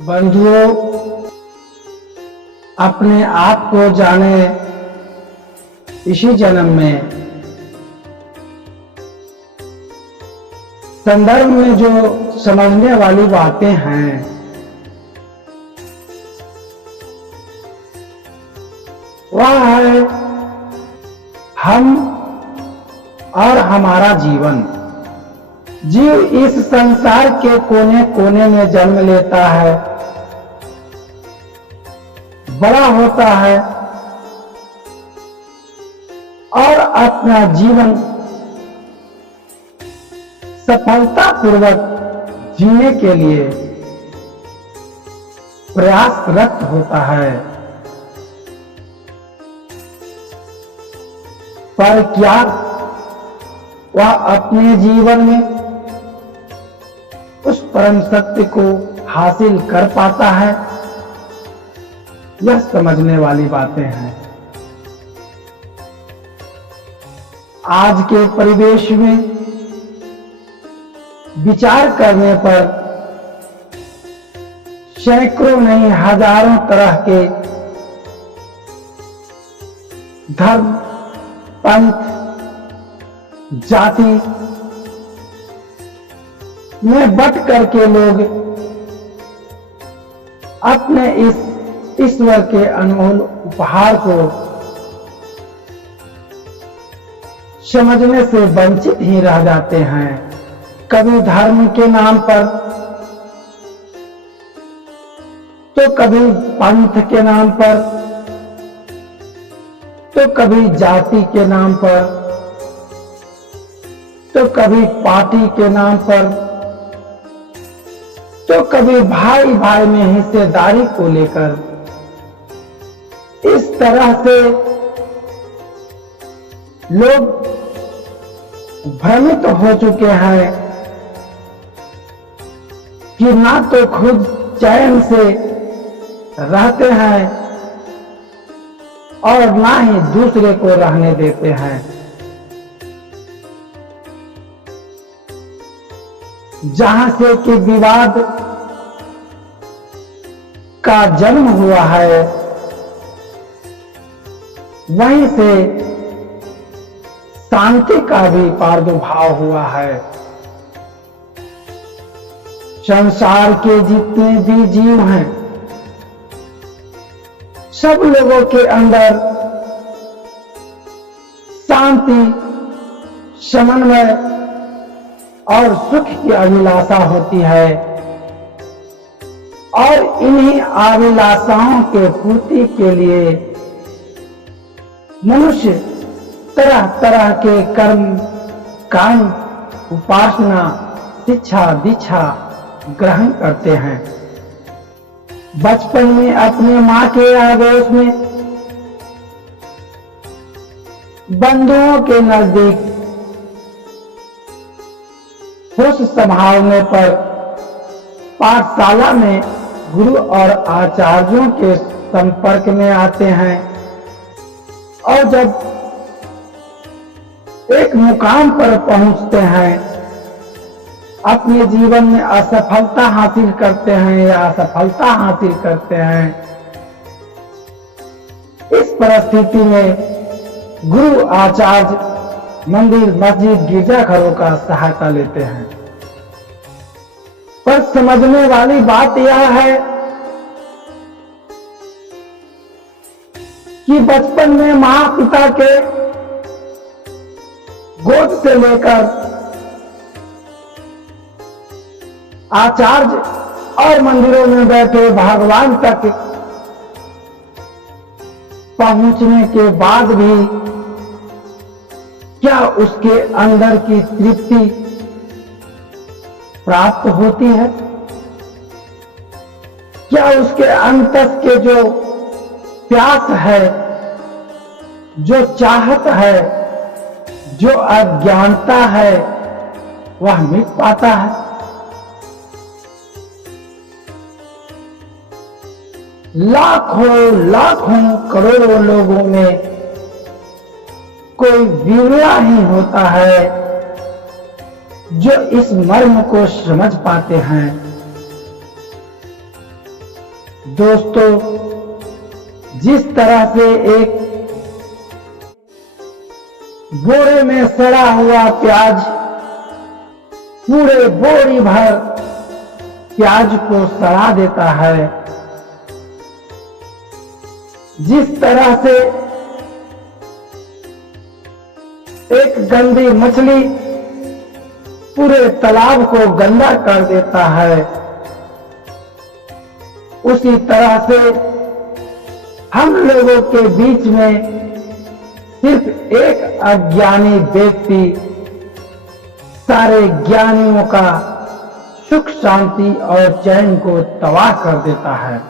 बंधुओं, अपने आप को जाने इसी जन्म में संदर्भ में जो समझने वाली बातें हैं वह है हम और हमारा जीवन। जीव इस संसार के कोने कोने में जन्म लेता है, बड़ा होता है और अपना जीवन सफलतापूर्वक जीने के लिए प्रयासरत होता है। पर क्या वह अपने जीवन में उस परम सत्य को हासिल कर पाता है? यह समझने वाली बातें हैं। आज के परिवेश में विचार करने पर सैकड़ों नहीं हजारों तरह के धर्म, पंथ, जाति में बट करके लोग अपने इस ईश्वर के अनमोल उपहार को समझने से वंचित ही रह जाते हैं। कभी धर्म के नाम पर, तो कभी पंथ के नाम पर, तो कभी जाति के नाम पर, तो कभी पार्टी के नाम पर, तो कभी भाई भाई में हिस्सेदारी को लेकर इस तरह से लोग भ्रमित हो चुके हैं कि ना तो खुद चैन से रहते हैं और ना ही दूसरे को रहने देते हैं। जहां से कि विवाद का जन्म हुआ है, वहीं से शांति का भी प्रादुर्भाव हुआ है। संसार के जितने भी जीव हैं, सब लोगों के अंदर शांति, समन्वय और सुख की अभिलाषा होती है और इन्हीं अभिलाषाओं के पूर्ति के लिए मनुष्य तरह तरह के कर्म, कांड, उपासना, शिक्षा, दीक्षा ग्रहण करते हैं। बचपन में अपने मां के आदेश में, बंधुओं के नजदीक होश संभालने पर, पाठशाला में गुरु और आचार्यों के संपर्क में आते हैं और जब एक मुकाम पर पहुंचते हैं, अपने जीवन में असफलता हासिल करते हैं या असफलता हासिल करते हैं, इस परिस्थिति में गुरु, आचार्य, मंदिर, मस्जिद, गिरजाघरों का सहायता लेते हैं। पर समझने वाली बात यह है कि बचपन में मां पिता के गोद से लेकर आचार्य और मंदिरों में बैठे भगवान तक पहुंचने के बाद भी क्या उसके अंदर की तृप्ति प्राप्त होती है? क्या उसके अंतस के जो प्यास है, जो चाहत है, जो अज्ञानता है, वह मिट पाता है? लाखों लाखों करोड़ों लोगों में कोई विरला ही होता है जो इस मर्म को समझ पाते हैं। दोस्तों, जिस तरह से एक बोरे में सड़ा हुआ प्याज पूरे बोरी भर प्याज को सड़ा देता है, जिस तरह से एक गंदी मछली पूरे तालाब को गंदा कर देता है, उसी तरह से हम लोगों के बीच में सिर्फ एक अज्ञानी व्यक्ति सारे ज्ञानियों का सुख शांति और चैन को तबाह कर देता है।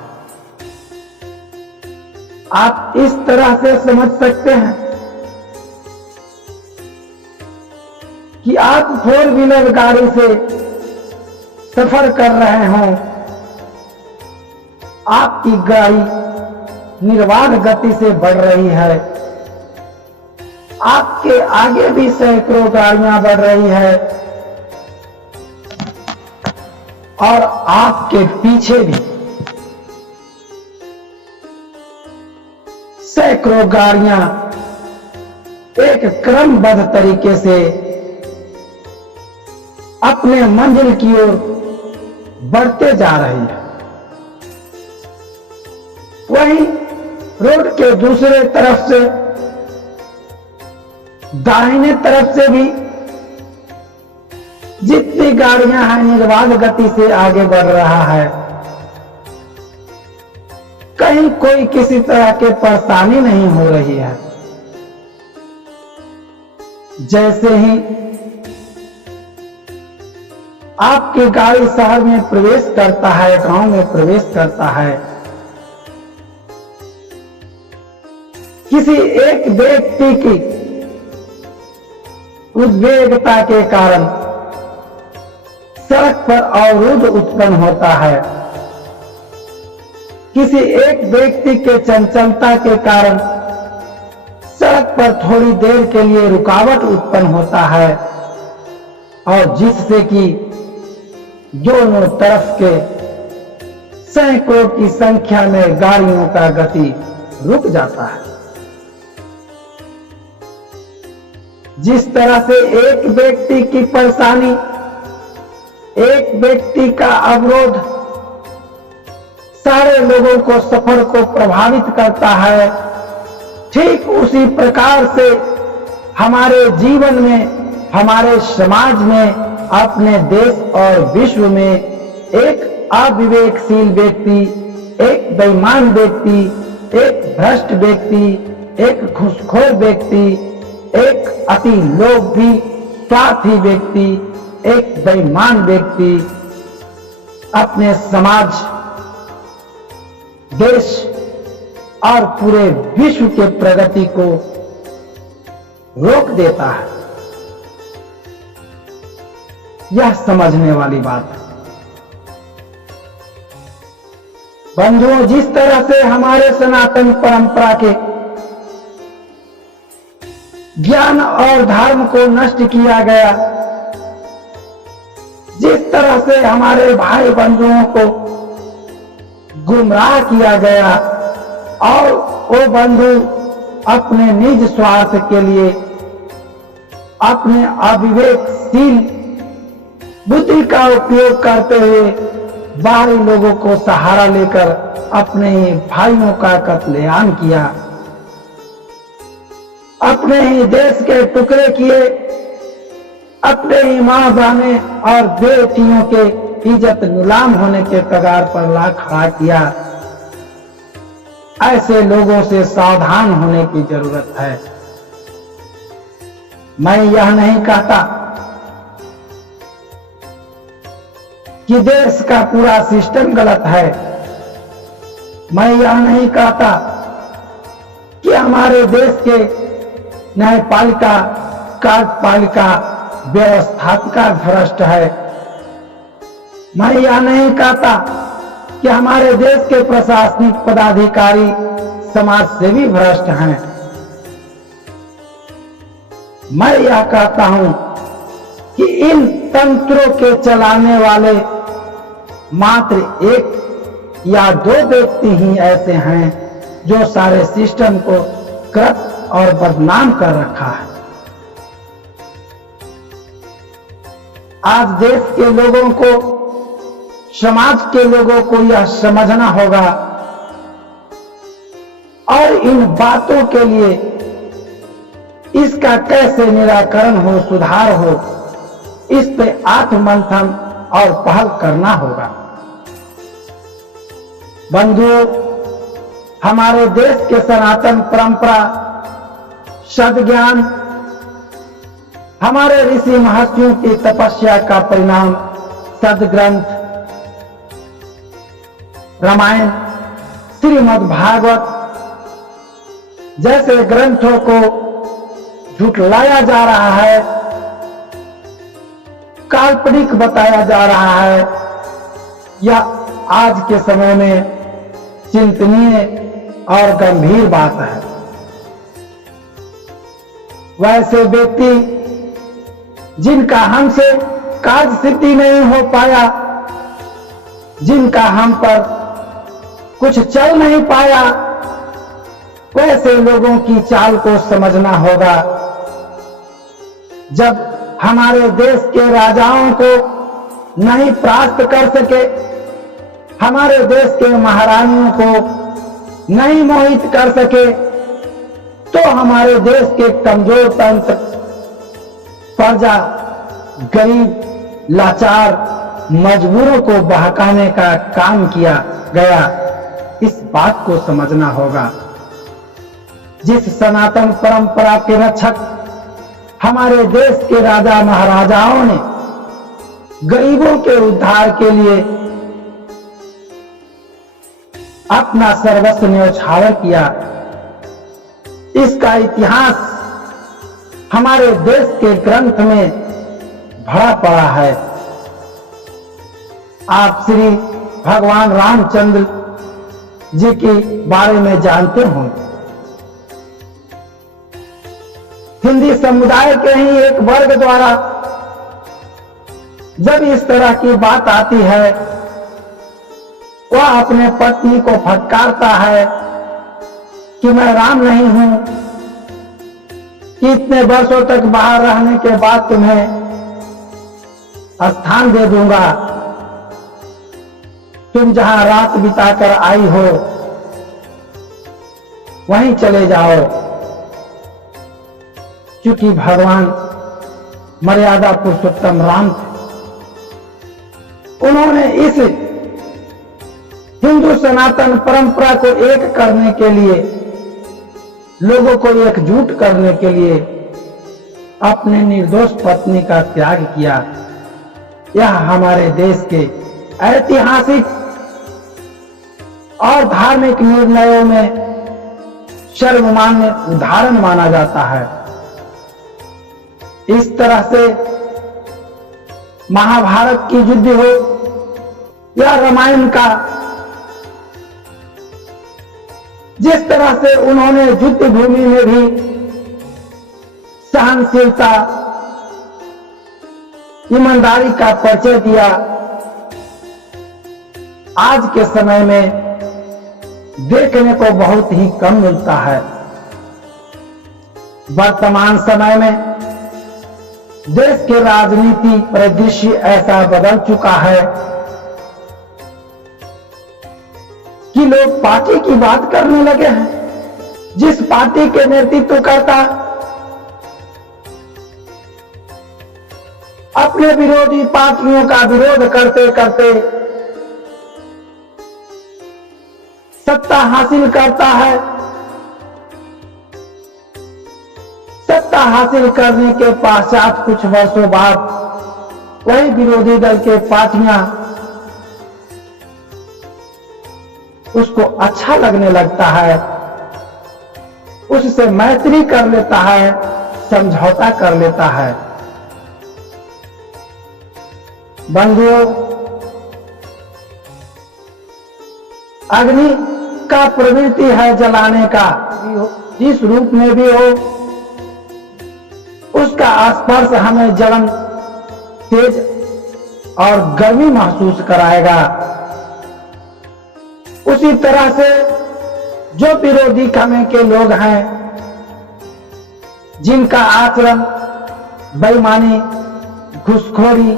आप इस तरह से समझ सकते हैं कि आप 4 व्हीलर गाड़ी से सफर कर रहे हों, आपकी गाड़ी निर्बाध गति से बढ़ रही है, आपके आगे भी सैकड़ों गाड़ियां बढ़ रही है और आपके पीछे भी सैकड़ों गाड़ियां एक क्रमबद्ध तरीके से अपने मंजिल की ओर बढ़ते जा रही है। वहीं रोड के दूसरे तरफ से दाहिने तरफ से भी जितनी गाड़ियां हैं निर्बाध गति से आगे बढ़ रहा है। कहीं कोई किसी तरह के परेशानी नहीं हो रही है। जैसे ही आपकी गाड़ी शहर में प्रवेश करता है, गांव में प्रवेश करता है, किसी एक व्यक्ति की उद्वेगता के कारण सड़क पर अवरोध उत्पन्न होता है। किसी एक व्यक्ति के चंचलता के कारण सड़क पर थोड़ी देर के लिए रुकावट उत्पन्न होता है और जिससे कि दोनों तरफ के सैकड़ों की संख्या में गाड़ियों का गति रुक जाता है। जिस तरह से एक व्यक्ति की परेशानी, एक व्यक्ति का अवरोध सारे लोगों को सफर को प्रभावित करता है, ठीक उसी प्रकार से हमारे जीवन में, हमारे समाज में, अपने देश और विश्व में एक अविवेकशील व्यक्ति, एक बेईमान व्यक्ति, एक भ्रष्ट व्यक्ति, एक घूसखोर व्यक्ति, एक अति लोभी स्वार्थी व्यक्ति, एक बेईमान व्यक्ति अपने समाज, देश और पूरे विश्व के प्रगति को रोक देता है। यह समझने वाली बात है। बंधुओं, जिस तरह से हमारे सनातन परंपरा के ज्ञान और धर्म को नष्ट किया गया, जिस तरह से हमारे भाई बंधुओं को गुमराह किया गया और वो बंधु अपने निज स्वार्थ के लिए, अपने अविवेकशील बुद्धि का उपयोग करते हुए बाहरी लोगों को सहारा लेकर अपने ही भाइयों का कत्लेआम किया, अपने ही देश के टुकड़े किए, अपने ही मां बहने और बेटियों के इज्जत नीलाम होने के कगार पर ला खड़ा किया। ऐसे लोगों से सावधान होने की जरूरत है। मैं यह नहीं कहता कि देश का पूरा सिस्टम गलत है। मैं यह नहीं कहता कि हमारे देश के न्यायपालिका, कार्यपालिका, व्यवस्थापिका भ्रष्ट है। मैं यह नहीं कहता कि हमारे देश के प्रशासनिक पदाधिकारी, समाज सेवी भ्रष्ट हैं। मैं यह कहता हूं कि इन तंत्रों के चलाने वाले मात्र एक या दो व्यक्ति ही ऐसे हैं जो सारे सिस्टम को करप्ट और बदनाम कर रखा है। आज देश के लोगों को, समाज के लोगों को यह समझना होगा और इन बातों के लिए इसका कैसे निराकरण हो, सुधार हो, इस पे आत्ममंथन और पहल करना होगा। बंधुओं, हमारे देश के सनातन परंपरा, सद्ज्ञान, हमारे ऋषि महर्षियों की तपस्या का परिणाम सद्ग्रंथ रामायण, श्रीमद् भागवत जैसे ग्रंथों को झुठलाया जा रहा है, काल्पनिक बताया जा रहा है। यह आज के समय में चिंतनीय और गंभीर बात है। वैसे व्यक्ति जिनका हमसे कार्य सिद्धि नहीं हो पाया, जिनका हम पर कुछ चल नहीं पाया, वैसे लोगों की चाल को समझना होगा। जब हमारे देश के राजाओं को नहीं परास्त कर सके, हमारे देश के महारानियों को नहीं मोहित कर सके, तो हमारे देश के कमजोर तंत्र, प्रजा, गरीब, लाचार, मजबूरों को बहकाने का काम किया गया। इस बात को समझना होगा। जिस सनातन परंपरा के रक्षक हमारे देश के राजा महाराजाओं ने गरीबों के उद्धार के लिए अपना सर्वस्व न्यौछावर किया, इसका इतिहास हमारे देश के ग्रंथ में भरा पड़ा है। आप श्री भगवान रामचंद्र जी के बारे में जानते होंगे। हिंदी समुदाय के ही एक वर्ग द्वारा जब इस तरह की बात आती है, वह अपने पत्नी को फटकारता है कि मैं राम नहीं हूं, कि इतने वर्षों तक बाहर रहने के बाद तुम्हें स्थान दे दूंगा, तुम जहां रात बिताकर आई हो वहीं चले जाओ। क्योंकि भगवान मर्यादा पुरुषोत्तम राम थे, उन्होंने इस हिंदू सनातन परंपरा को एक करने के लिए, लोगों को एकजुट करने के लिए अपने निर्दोष पत्नी का त्याग किया। यह हमारे देश के ऐतिहासिक और धार्मिक निर्णयों में सर्वमान्य उदाहरण माना जाता है। इस तरह से महाभारत की युद्ध हो या रामायण का, जिस तरह से उन्होंने युद्ध भूमि में भी सहनशीलता, ईमानदारी का परिचय दिया, आज के समय में देखने को बहुत ही कम मिलता है। वर्तमान समय में देश के राजनीति परिदृश्य ऐसा बदल चुका है कि लोग पार्टी की बात करने लगे हैं। जिस पार्टी के नेतृत्व करता अपने विरोधी पार्टियों का विरोध करते करते सत्ता हासिल करता है, सत्ता हासिल करने के पश्चात कुछ वर्षों बाद वही विरोधी दल के पार्टियां उसको अच्छा लगने लगता है, उससे मैत्री कर लेता है, समझौता कर लेता है। बंधुओं, अग्नि का प्रवृत्ति है जलाने का, जिस रूप में भी हो उसका स्पर्श हमें जलन तेज और गर्मी महसूस कराएगा। उसी तरह से जो विरोधी कमे के लोग हैं, जिनका आचरण बेईमानी, घूसखोरी,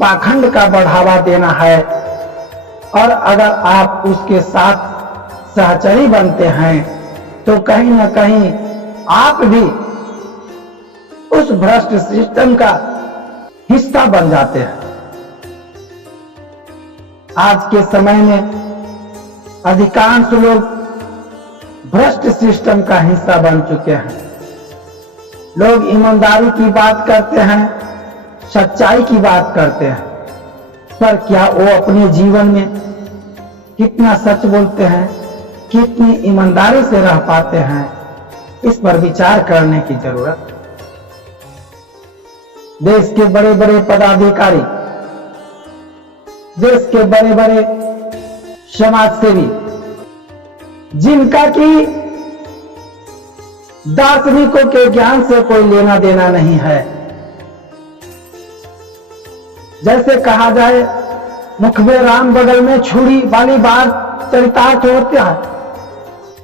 पाखंड का बढ़ावा देना है, और अगर आप उसके साथ सहचरी बनते हैं तो कहीं ना कहीं आप भी उस भ्रष्ट सिस्टम का हिस्सा बन जाते हैं। आज के समय में अधिकांश लोग भ्रष्ट सिस्टम का हिस्सा बन चुके हैं। लोग ईमानदारी की बात करते हैं, सच्चाई की बात करते हैं, पर क्या वो अपने जीवन में कितना सच बोलते हैं, कितनी ईमानदारी से रह पाते हैं, इस पर विचार करने की जरूरत है। देश के बड़े बड़े पदाधिकारी, देश के बड़े बड़े समाजसेवी, जिनका कि दार्शनिकों के ज्ञान से कोई लेना देना नहीं है, जैसे कहा जाए मुख में राम बगल में छुरी वाली बात चरितार्थ होता है,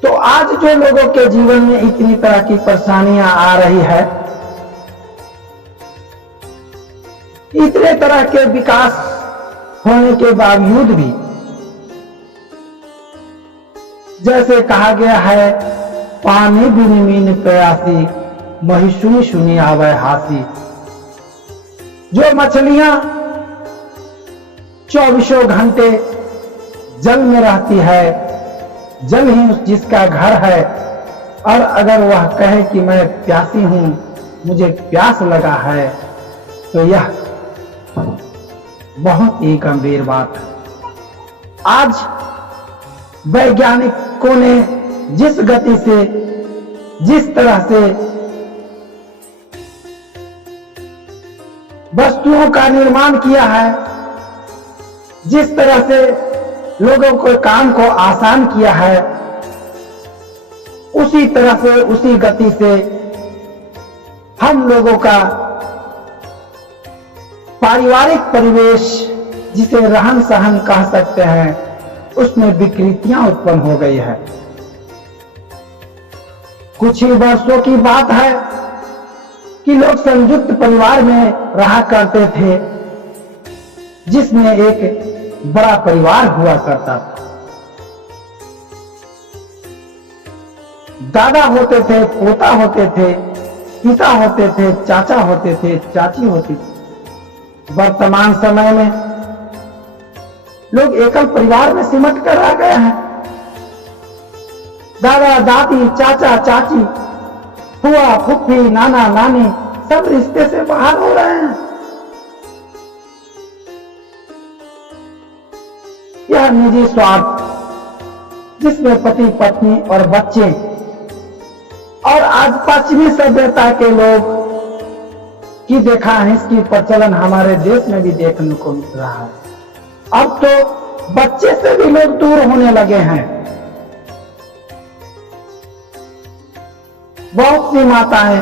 तो आज जो लोगों के जीवन में इतनी तरह की परेशानियां आ रही है, इतने तरह के विकास होने के बावजूद भी, जैसे कहा गया है पानी बिन मीन प्यासी, मही सुनी सुनी आवे हासी। जो मछलियां 24 घंटे जल में रहती है, जल ही जिसका घर है, और अगर वह कहे कि मैं प्यासी हूं, मुझे प्यास लगा है, तो यह बहुत ही गंभीर बात है। आज वैज्ञानिकों ने जिस गति से, जिस तरह से वस्तुओं का निर्माण किया है, जिस तरह से लोगों को काम को आसान किया है, उसी तरह से, उसी गति से हम लोगों का पारिवारिक परिवेश, जिसे रहन सहन कह सकते हैं, उसमें विकृतियां उत्पन्न हो गई है। कुछ ही वर्षों की बात है कि लोग संयुक्त परिवार में रहा करते थे, जिसमें एक बड़ा परिवार हुआ करता था। दादा होते थे, पोता होते थे, पिता होते थे, चाचा होते थे, चाची होती थी। वर्तमान समय में लोग एकल परिवार में सिमट कर रह गए हैं। दादा दादी, चाचा चाची, फुआ फुफ्फी, नाना नानी सब रिश्ते से बाहर हो रहे हैं। यह निजी स्वार्थ, जिसमें पति पत्नी और बच्चे, और आज पश्चिमी सभ्यता के लोग की देखा है, इसकी प्रचलन हमारे देश में भी देखने को मिल रहा है। अब तो बच्चे से भी लोग दूर होने लगे हैं। बहुत सी माताएं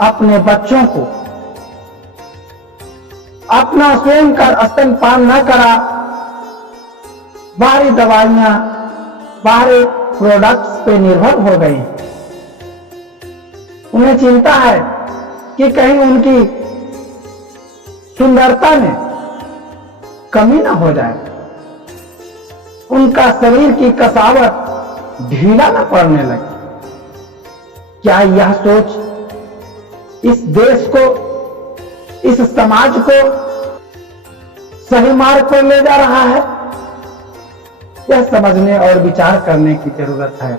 अपने बच्चों को अपना स्वयं का स्तनपान न करा, बाहरी दवाइयां, बाहरी प्रोडक्ट्स पे निर्भर हो गई। उन्हें चिंता है कि कहीं उनकी सुंदरता में कमी न हो जाए, उनका शरीर की कसावट ढीला न पड़ने लगे। क्या यह सोच इस देश को, इस समाज को सही मार्ग पर ले जा रहा है? यह समझने और विचार करने की जरूरत है।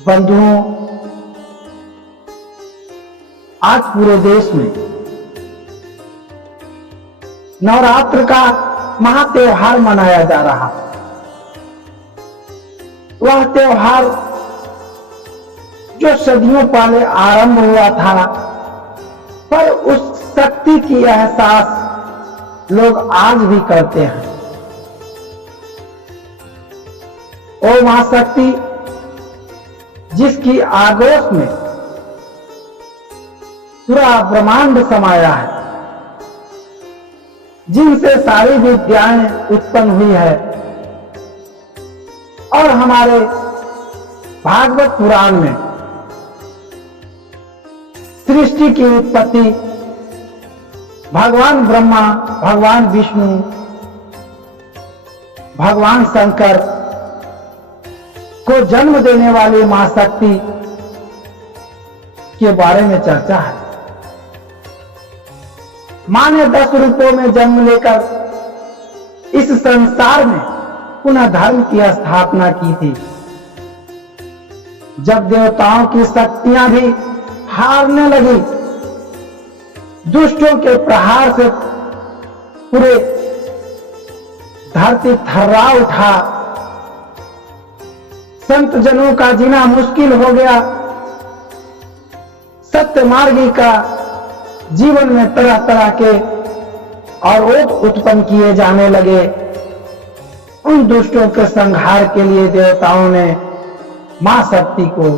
बंधुओं, आज पूरे देश में नवरात्र का महात्योहार मनाया जा रहा है। वह त्योहार जो सदियों पहले आरंभ हुआ था, पर उस शक्ति की एहसास लोग आज भी करते हैं। ओ महाशक्ति, जिसकी आगोश में पूरा ब्रह्मांड समाया है, जिनसे सारी विद्याएं उत्पन्न हुई है। और हमारे भागवत पुराण में सृष्टि की उत्पत्ति भगवान ब्रह्मा, भगवान विष्णु, भगवान शंकर को जन्म देने वाली मां शक्ति के बारे में चर्चा है। मां ने 10 रूपों में जन्म लेकर इस संसार में पुनः धर्म की स्थापना की थी। जब देवताओं की शक्तियां भी हारने लगी, दुष्टों के प्रहार से पूरे धरती थर्रा उठा, संत जनों का जीना मुश्किल हो गया, सत्य मार्गी का जीवन में तरह तरह के अवरोध उत्पन्न किए जाने लगे। उन दुष्टों के संहार के लिए देवताओं ने मां शक्ति को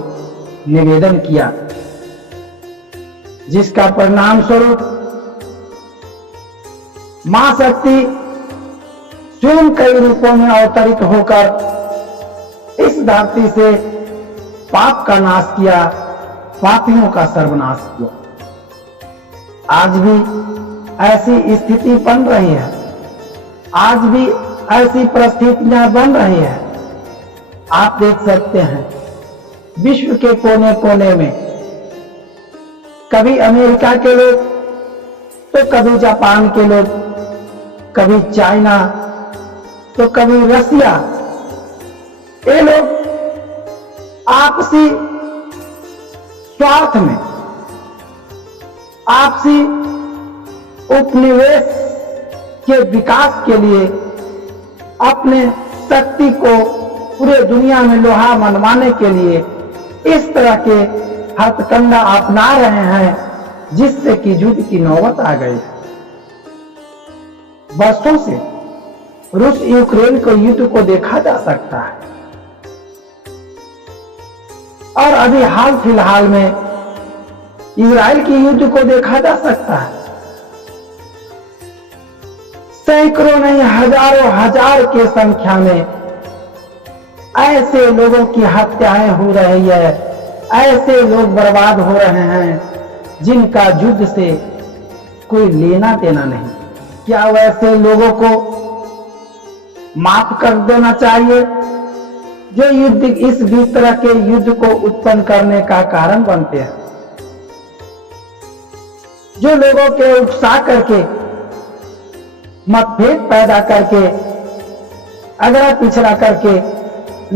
निवेदन किया, जिसका परिणाम स्वरूप मां शक्ति स्वयं कई रूपों में अवतरित होकर इस धरती से पाप का नाश किया, पापियों का सर्वनाश किया। आज भी ऐसी स्थिति बन रही है, आज भी ऐसी परिस्थितियां बन रही है। आप देख सकते हैं विश्व के कोने कोने में कभी अमेरिका के लोग, तो कभी जापान के लोग, कभी चाइना, तो कभी रसिया, ये लोग आपसी स्वार्थ में, आपसी उपनिवेश के विकास के लिए अपने शक्ति को पूरे दुनिया में लोहा मनवाने के लिए इस तरह के हथकंडा अपना रहे हैं, जिससे कि युद्ध की नौबत आ गई है। वर्षों से रूस यूक्रेन के युद्ध को देखा जा सकता है, और अभी हाल फिलहाल में इजराइल के युद्ध को देखा जा सकता है। सैकड़ों नहीं हजारों हजार के संख्या में ऐसे लोगों की हत्याएं हो रही है, ऐसे लोग बर्बाद हो रहे हैं जिनका युद्ध से कोई लेना देना नहीं। क्या वैसे लोगों को माफ कर देना चाहिए जो युद्ध, इस भी तरह के युद्ध को उत्पन्न करने का कारण बनते हैं, जो लोगों के उकसा करके, मतभेद पैदा करके, अगड़ा पिछड़ा करके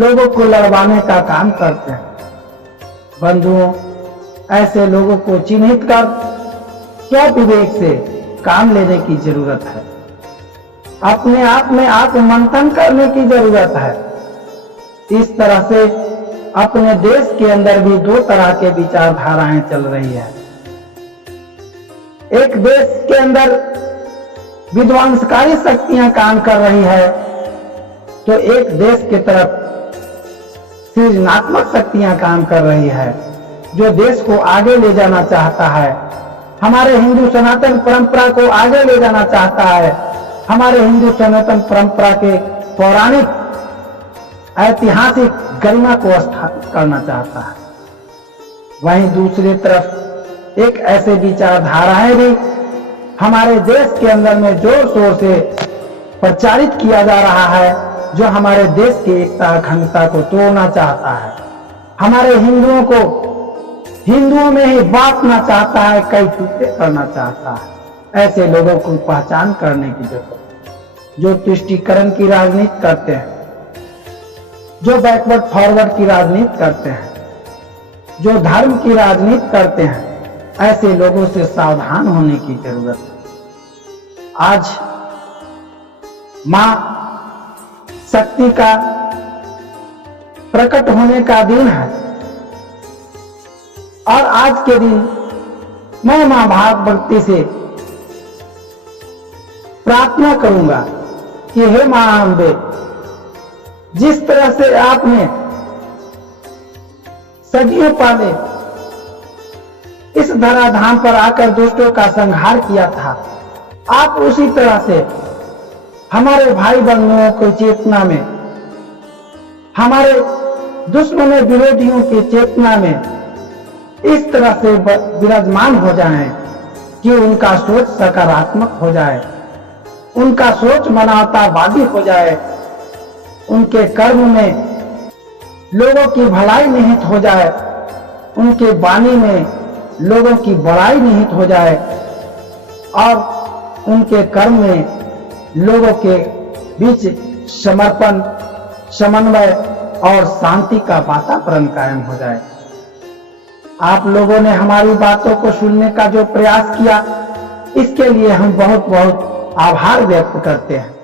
लोगों को लड़वाने का काम करते हैं। बंधुओं, ऐसे लोगों को चिन्हित कर स्वविवेक से काम लेने की जरूरत है। अपने आप में आत्ममंथन करने की जरूरत है। इस तरह से अपने देश के अंदर भी 2 तरह के विचारधाराएं चल रही है। एक देश के अंदर विध्वंसकारी शक्तियां काम कर रही है, तो एक देश की तरफ सृजनात्मक शक्तियां काम कर रही है, जो देश को आगे ले जाना चाहता है, हमारे हिंदू सनातन परंपरा को आगे ले जाना चाहता है, हमारे हिंदू सनातन परंपरा के पौराणिक ऐतिहासिक गरिमा को स्थापित करना चाहता है। वहीं दूसरी तरफ एक ऐसे विचारधाराएं भी हमारे देश के अंदर में जोर शोर से प्रचारित किया जा रहा है, जो हमारे देश की एकता अखंडता को तोड़ना चाहता है, हमारे हिंदुओं को हिंदुओं में ही बांटना चाहता है, कई टुकड़े करना चाहता है। ऐसे लोगों को पहचान करने की जरूरत है, जो तुष्टीकरण की राजनीति करते हैं, जो बैकवर्ड फॉरवर्ड की राजनीति करते हैं, जो धर्म की राजनीति करते हैं। ऐसे लोगों से सावधान होने की जरूरत है। आज मां शक्ति का प्रकट होने का दिन है, और आज के दिन मैं मां भागवती से प्रार्थना करूंगा कि हे मां अम्बे, जिस तरह से आपने सदियों पहले इस धराधाम पर आकर दुष्टों का संहार किया था, आप उसी तरह से हमारे भाई बंधुओं की चेतना में, हमारे दुश्मनों विरोधियों की चेतना में इस तरह से विराजमान हो जाएं कि उनका सोच सकारात्मक हो जाए, उनका सोच मानवतावादी हो जाए, उनके कर्म में लोगों की भलाई निहित हो जाए, उनके वाणी में लोगों की बड़ाई निहित हो जाए और उनके कर्म में लोगों के बीच समर्पण, समन्वय और शांति का वातावरण कायम हो जाए। आप लोगों ने हमारी बातों को सुनने का जो प्रयास किया, इसके लिए हम बहुत बहुत आभार व्यक्त करते हैं।